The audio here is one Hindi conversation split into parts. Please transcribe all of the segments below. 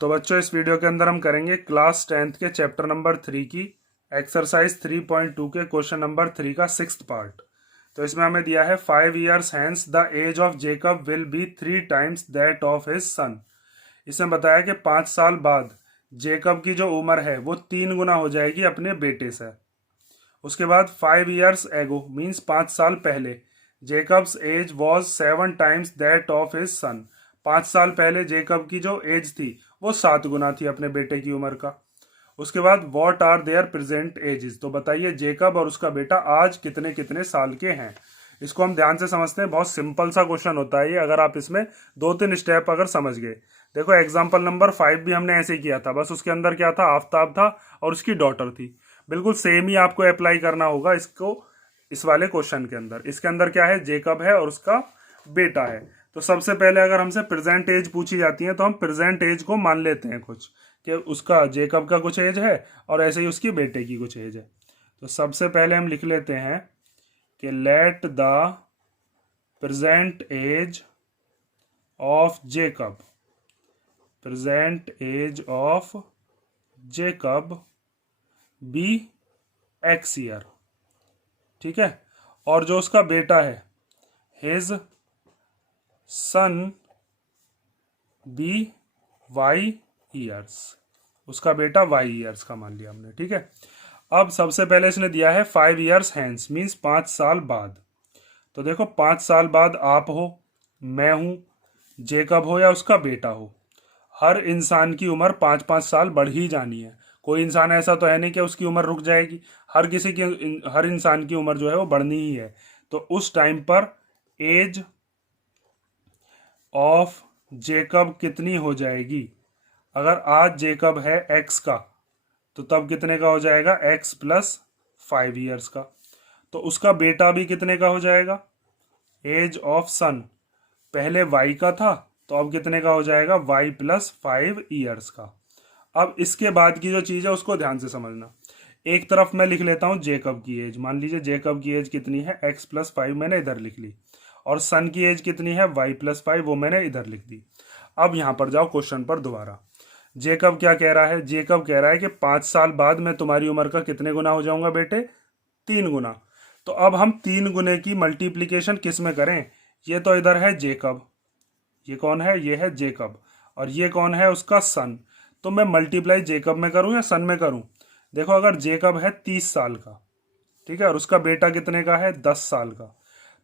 तो बच्चों इस वीडियो के अंदर हम करेंगे क्लास 10th के चैप्टर नंबर 3 की एक्सरसाइज 3.2 के क्वेश्चन नंबर 3 का 6th पार्ट। तो इसमें हमें दिया है 5 years hence the age of Jacob will be 3 times that of his son. इसमें बताया कि 5 साल बाद जेकब की जो उम्र है वो 3 गुना हो जाएगी अपने बेटे से। उसके बाद 5 years एगो मीन्स 5 साल पहले Jacob's age was 7 times that of his son. 5 साल पहले जेकब की जो एज थी वो 7 गुना थी अपने बेटे की उम्र का। उसके बाद what are there present ages, तो बताइए जेकब और उसका बेटा आज कितने कितने साल के हैं। इसको हम ध्यान से समझते हैं, बहुत सिंपल सा क्वेश्चन होता है ये, अगर आप इसमें 2-3 स्टेप अगर समझ गए। देखो एग्जाम्पल नंबर 5 भी हमने ऐसे ही किया था, बस उसके अंदर क्या था, आफ्ताब था और उसकी डॉटर थी। बिल्कुल सेम ही आपको अप्लाई करना होगा इसको इस वाले क्वेश्चन के अंदर। इसके अंदर क्या है, जेकब है और उसका बेटा है। तो सबसे पहले अगर हमसे प्रेजेंट एज पूछी जाती है तो हम प्रेजेंट एज को मान लेते हैं कुछ, कि उसका जेकब का कुछ एज है और ऐसे ही उसकी बेटे की कुछ एज है। तो सबसे पहले हम लिख लेते हैं कि let the present age of Jacob, present age of Jacob be x year. ठीक है, और जो उसका बेटा है his son be y years, उसका बेटा वाई ईयर्स का मान लिया हमने। ठीक है, अब सबसे पहले इसने दिया है 5 years हैंस मीन्स 5 साल बाद। तो देखो 5 साल बाद आप हो, मैं हूं, जेकब हो या उसका बेटा हो, हर इंसान की उम्र 5-5 साल बढ़ ही जानी है। कोई इंसान ऐसा तो है नहीं कि उसकी उम्र रुक जाएगी, हर किसी की हर इंसान की उम्र जो है वो बढ़नी ही है। तो उस टाइम पर एज ऑफ जेकब कितनी हो जाएगी, अगर आज जेकब है एक्स का तो तब कितने का हो जाएगा, एक्स प्लस 5 years का। तो उसका बेटा भी कितने का हो जाएगा, एज ऑफ सन पहले वाई का था तो अब कितने का हो जाएगा, वाई प्लस 5 years का। अब इसके बाद की जो चीज़ है उसको ध्यान से समझना। एक तरफ मैं लिख लेता हूँ जेकब की एज, मान लीजिए जेकब की एज कितनी है, एक्स प्लस 5 मैंने इधर लिख ली, और सन की एज कितनी है, वाई प्लस 5 वो मैंने इधर लिख दी। अब यहाँ पर जाओ क्वेश्चन पर दोबारा। जेकब क्या कह रहा है, जेकब कह रहा है कि 5 साल बाद मैं तुम्हारी उम्र का कितने गुना हो जाऊंगा बेटे, 3 गुना। तो अब हम 3 गुने की मल्टीप्लीकेशन किस में करें, ये तो इधर है जेकब, ये कौन है, ये है जेकब, और ये कौन है, उसका सन। तो मैं मल्टीप्लाई जेकब में करूं या सन में करूं। देखो अगर जेकब है 30 साल का, ठीक है, और उसका बेटा कितने का है, 10 साल का,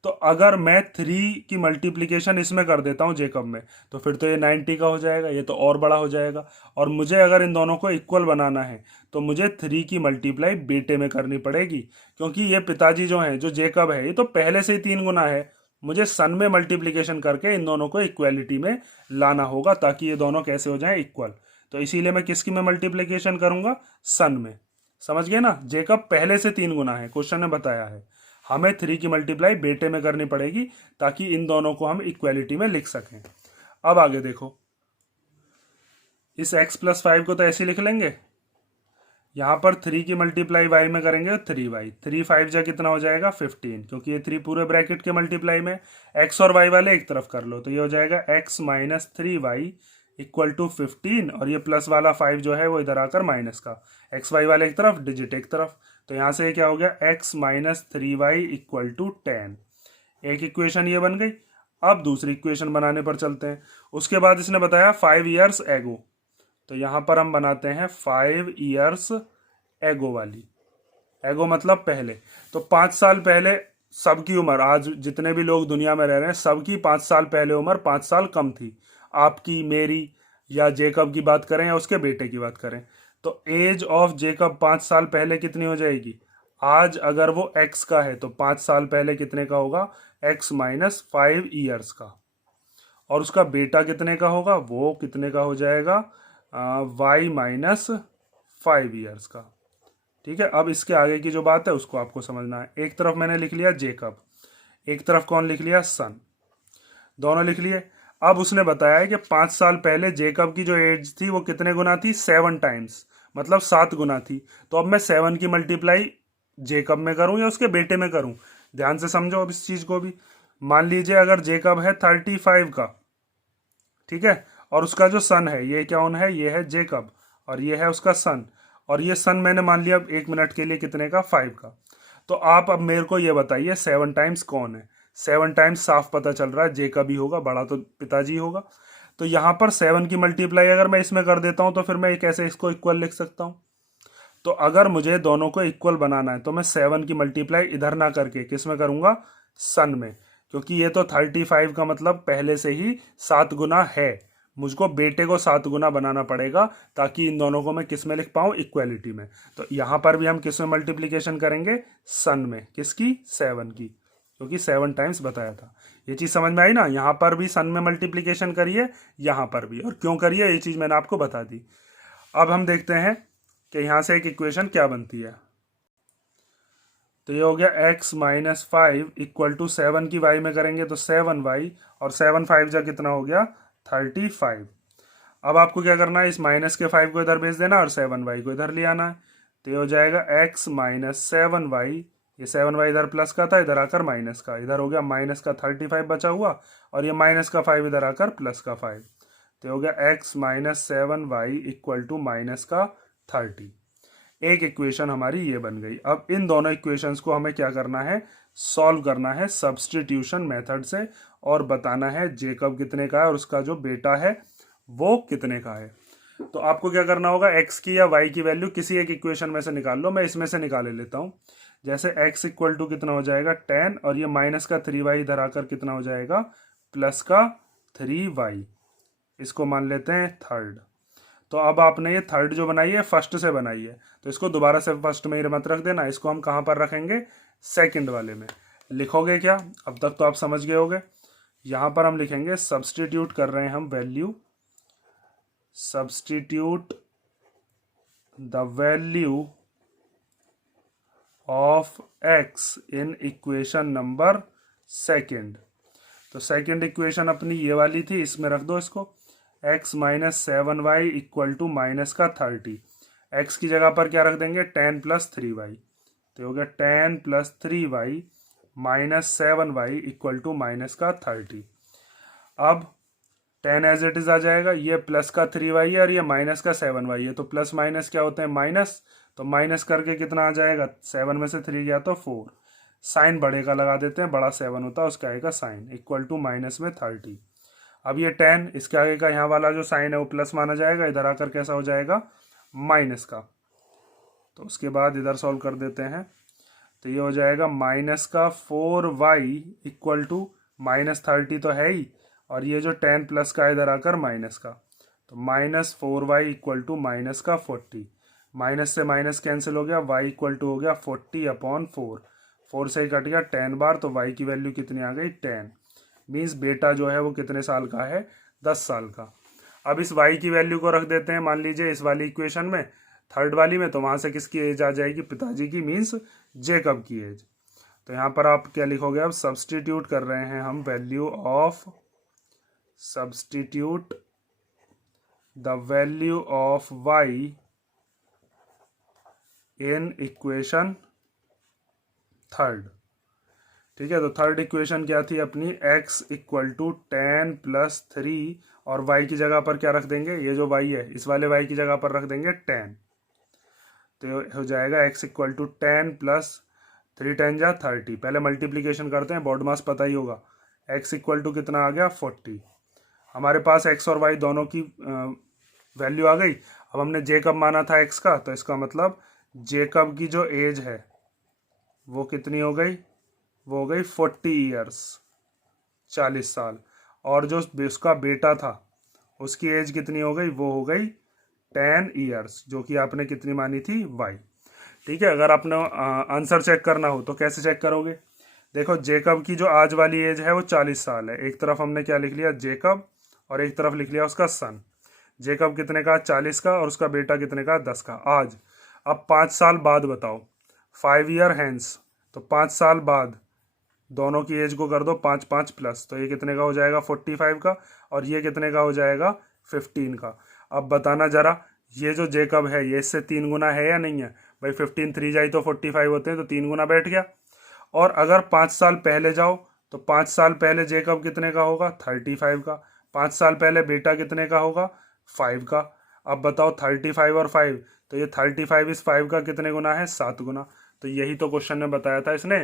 तो अगर मैं 3 की मल्टीप्लीकेशन इसमें कर देता हूँ जेकब में, तो फिर तो ये 90 का हो जाएगा, ये तो और बड़ा हो जाएगा। और मुझे अगर इन दोनों को इक्वल बनाना है तो मुझे 3 की मल्टीप्लाई बेटे में करनी पड़ेगी, क्योंकि ये पिताजी जो हैं, जो जेकब है, ये तो पहले से ही 3 गुना है। मुझे सन में मल्टीप्लीकेशन करके इन दोनों को इक्वलिटी में लाना होगा ताकि ये दोनों कैसे हो जाएं, इक्वल। तो इसीलिए मैं किसकी में मल्टीप्लीकेशन करूंगा, सन में। समझ गए ना, जेकब पहले से 3 गुना है, क्वेश्चन ने बताया है, हमें 3 की मल्टीप्लाई बेटे में करनी पड़ेगी ताकि इन दोनों को हम इक्वलिटी में लिख सकें। अब आगे देखो, इस x प्लस 5 को तो ऐसे लिख लेंगे, यहाँ पर 3 की मल्टीप्लाई y में करेंगे 3y, 3 5 जा कितना हो जाएगा 15, क्योंकि ये 3 पूरे ब्रैकेट के मल्टीप्लाई में। x और y वाले एक तरफ कर लो तो ये हो जाएगा x minus 3y equal to 15, और ये प्लस वाला 5 जो है वो इधर आकर माइनस का, x y वाले एक तरफ, डिजिट एक तरफ। तो यहाँ से क्या हो गया, x minus 3y equal to 10। एक इक्वेशन ये बन गई। अब दूसरी इक्वेशन बनाने पर चलते हैं। उसके बाद इसने बताया 5 years एगो, तो यहाँ पर हम बनाते हैं 5 years एगो वाली, एगो मतलब पहले। तो 5 साल पहले सबकी उम्र, आज जितने भी लोग दुनिया में रह रहे हैं सबकी 5 साल पहले उम्र 5 साल कम थी। आपकी, मेरी, या जेकब की बात करें या उसके बेटे की बात करें, तो एज ऑफ जेकब 5 साल पहले कितनी हो जाएगी। आज अगर वो एक्स का है तो 5 साल पहले कितने का होगा, एक्स माइनस 5 years का। और उसका बेटा कितने का होगा, वो कितने का हो जाएगा, वाई माइनस 5 years का। ठीक है, अब इसके आगे की जो बात है उसको आपको समझना है। एक तरफ मैंने लिख लिया जेकब, एक तरफ कौन लिख लिया, सन, दोनों लिख लिए। अब उसने बताया है कि 5 साल पहले जेकब की जो एज थी वो कितने गुना थी, 7 times, मतलब 7 गुना थी। तो अब मैं 7 की मल्टीप्लाई जेकब में करूं या उसके बेटे में करूं, ध्यान से समझो अब इस चीज को भी। मान लीजिए अगर जेकब है 35 का, ठीक है, और उसका जो सन है, ये कौन है, ये है जेकब, और ये है उसका सन, और ये सन मैंने मान लिया 1 मिनट के लिए कितने का, 5 का। तो आप अब मेरे को ये बताइए 7 टाइम्स कौन है। 7 टाइम्स साफ पता चल रहा है जेकब ही होगा, बड़ा तो पिताजी होगा। तो यहाँ पर 7 की मल्टीप्लाई अगर मैं इसमें कर देता हूँ तो फिर मैं कैसे इसको इक्वल लिख सकता हूँ। तो अगर मुझे दोनों को इक्वल बनाना है तो मैं 7 की मल्टीप्लाई इधर ना करके किस में करूंगा, सन में, क्योंकि ये तो 35 का मतलब पहले से ही 7 गुना है। मुझको बेटे को 7 गुना बनाना पड़ेगा ताकि इन दोनों को मैं किस में लिख पाऊँ, इक्वेलिटी में। तो यहाँ पर भी हम किस में मल्टीप्लीकेशन करेंगे, सन में, किसकी, 7 की, क्योंकि 7 टाइम्स बताया था। ये चीज़ समझ में आई ना, यहाँ पर भी सन में मल्टीप्लीकेशन करिए, यहाँ पर भी, और क्यों करिए ये चीज़ मैंने आपको बता दी। अब हम देखते हैं कि यहाँ से एक इक्वेशन क्या बनती है। तो ये हो गया x माइनस 5 इक्वल टू 7 की y में करेंगे तो 7y, और 7 5 जा कितना हो गया, 35। अब आपको क्या करना है, इस माइनस के 5 को इधर भेज देना और 7y को इधर ले आना है। तो ये हो जाएगा x माइनस 7y, ये 7y इधर प्लस का था, इधर आकर माइनस का, इधर हो गया माइनस का 35 बचा हुआ, और ये माइनस का 5 इधर आकर प्लस का 5। तो हो गया x minus 7y equal to minus का 30। एक इक्वेशन हमारी ये बन गई। अब इन दोनों इक्वेशंस को हमें क्या करना है, सॉल्व करना है सब्स्टिट्यूशन मेथड से, और बताना है जेकब कितने का है और उसका जो बेटा है वो कितने का है। तो आपको क्या करना होगा, x की या y की वैल्यू किसी एक इक्वेशन में से निकाल लो। मैं इसमें से निकाले लेता हूँ। जैसे x इक्वल टू कितना हो जाएगा 10, और ये माइनस का 3y इधर आकर कितना हो जाएगा, प्लस का 3y, इसको मान लेते हैं थर्ड। तो अब आपने ये थर्ड जो बनाई है फर्स्ट से बनाई है, तो इसको दोबारा से फर्स्ट में ही मत रख देना, इसको हम कहाँ पर रखेंगे, सेकंड वाले में। लिखोगे क्या, अब तक तो आप समझ गए होगे। यहाँ पर हम लिखेंगे, सब्स्टिट्यूट कर रहे हैं हम value, substitute the value of x in equation number second. तो सेकंड इक्वेशन अपनी ये वाली थी, इसमें रख दो इसको, x minus 7y equal to minus का 30। x की जगह पर क्या रख देंगे, 10 प्लस 3y। तो हो गया 10 plus 3y minus 7y equal to minus का 30। अब 10 एज इट इज आ जाएगा, ये प्लस का 3y है और ये माइनस का 7y है, तो प्लस माइनस क्या होते हैं, माइनस। तो माइनस करके कितना आ जाएगा, 7 में से 3 गया तो 4। साइन बड़े का लगा देते हैं, बड़ा 7 होता है उसका आएगा साइन, इक्वल टू माइनस में 30। अब ये 10, इसके आगे का यहाँ वाला जो साइन है वो प्लस माना जाएगा, इधर आकर कैसा हो जाएगा, माइनस का। तो उसके बाद इधर सॉल्व कर देते हैं, तो ये हो जाएगा माइनस का 4y इक्वल टू माइनस 30 तो है ही, और ये जो 10 प्लस का इधर आकर माइनस का, तो minus 4y equal to minus का 40। माइनस से माइनस कैंसिल हो गया, y इक्वल टू हो गया 40/4। 4 से ही कट गया 10 बार, तो y की वैल्यू कितनी आ गई, 10। मीन्स बेटा जो है वो कितने साल का है, 10 साल का। अब इस y की वैल्यू को रख देते हैं, मान लीजिए इस वाली इक्वेशन में, थर्ड वाली में, तो वहाँ से किसकी एज आ जाएगी, पिताजी की, मीन्स जेकब की एज। तो यहाँ पर आप क्या लिखोगे, अब सब्स्टिट्यूट कर रहे हैं हम value of, substitute the value of y in equation third. ठीक है, तो थर्ड इक्वेशन क्या थी अपनी, x इक्वल टू 10 प्लस 3, और y की जगह पर क्या रख देंगे, ये जो y है इस वाले y की जगह पर रख देंगे 10। तो हो जाएगा x इक्वल टू 10 प्लस 3 10 जा 30। पहले मल्टीप्लीकेशन करते हैं, बॉड मास पता ही होगा। x इक्वल टू कितना आ गया, 40। हमारे पास x और y दोनों की वैल्यू आ गई। अब हमने जेकब माना था x का, तो इसका मतलब जेकब की जो एज है वो कितनी हो गई, वो हो गई 40 ईयर्स, 40 साल। और जो उसका बेटा था उसकी एज कितनी हो गई, वो हो गई 10 ईयर्स, जो कि आपने कितनी मानी थी, y। ठीक है, अगर आपने आंसर चेक करना हो तो कैसे चेक करोगे, देखो जेकब की जो आज वाली एज है वो 40 साल है। एक तरफ हमने क्या लिख लिया, जेकब, और एक तरफ लिख लिया उसका सन। जेकब कितने का, 40 का, और उसका बेटा कितने का, 10 का, आज। अब 5 साल बाद बताओ, 5 ईयर हैंस, तो 5 साल बाद दोनों की एज को कर दो 5 5 प्लस, तो ये कितने का हो जाएगा, 45 का, और ये कितने का हो जाएगा, 15 का। अब बताना जरा, ये जो जेकब है ये इससे 3 गुना है या नहीं है, भाई 15 3 जाई तो 45 होते हैं, तो 3 गुना बैठ गया। और अगर 5 साल पहले जाओ तो 5 साल पहले जेकब कितने का होगा, 35 का। 5 साल पहले बेटा कितने का होगा, 5 का। अब बताओ 35 और 5, तो ये 35 इस 5 का कितने गुना है, 7 गुना। तो यही तो क्वेश्चन में बताया था इसने।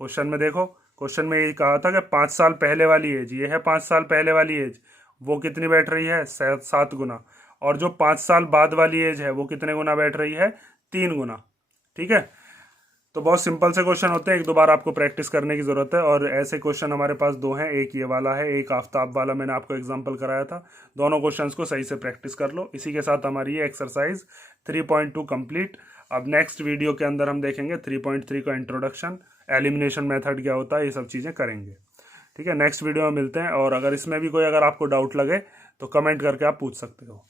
क्वेश्चन में देखो, क्वेश्चन में यही कहा था कि 5 साल पहले वाली एज, ये है 5 साल पहले वाली एज, वो कितनी बैठ रही है, 7 गुना। और जो 5 साल बाद वाली एज है वो कितने गुना बैठ रही है, 3 गुना। ठीक है, तो बहुत सिंपल से क्वेश्चन होते हैं, एक दो बार आपको प्रैक्टिस करने की जरूरत है। और ऐसे क्वेश्चन हमारे पास दो हैं, एक ये वाला है, एक आफ्ताब वाला मैंने आपको एग्जांपल कराया था। दोनों क्वेश्चंस को सही से प्रैक्टिस कर लो। इसी के साथ हमारी ये एक्सरसाइज 3.2 कंप्लीट। अब नेक्स्ट वीडियो के अंदर हम देखेंगे 3.3 का इंट्रोडक्शन, एलिमिनेशन मेथड क्या होता है, ये सब चीज़ें करेंगे। ठीक है, नेक्स्ट वीडियो में मिलते हैं। और अगर इसमें भी कोई अगर आपको डाउट लगे तो कमेंट करके आप पूछ सकते हो।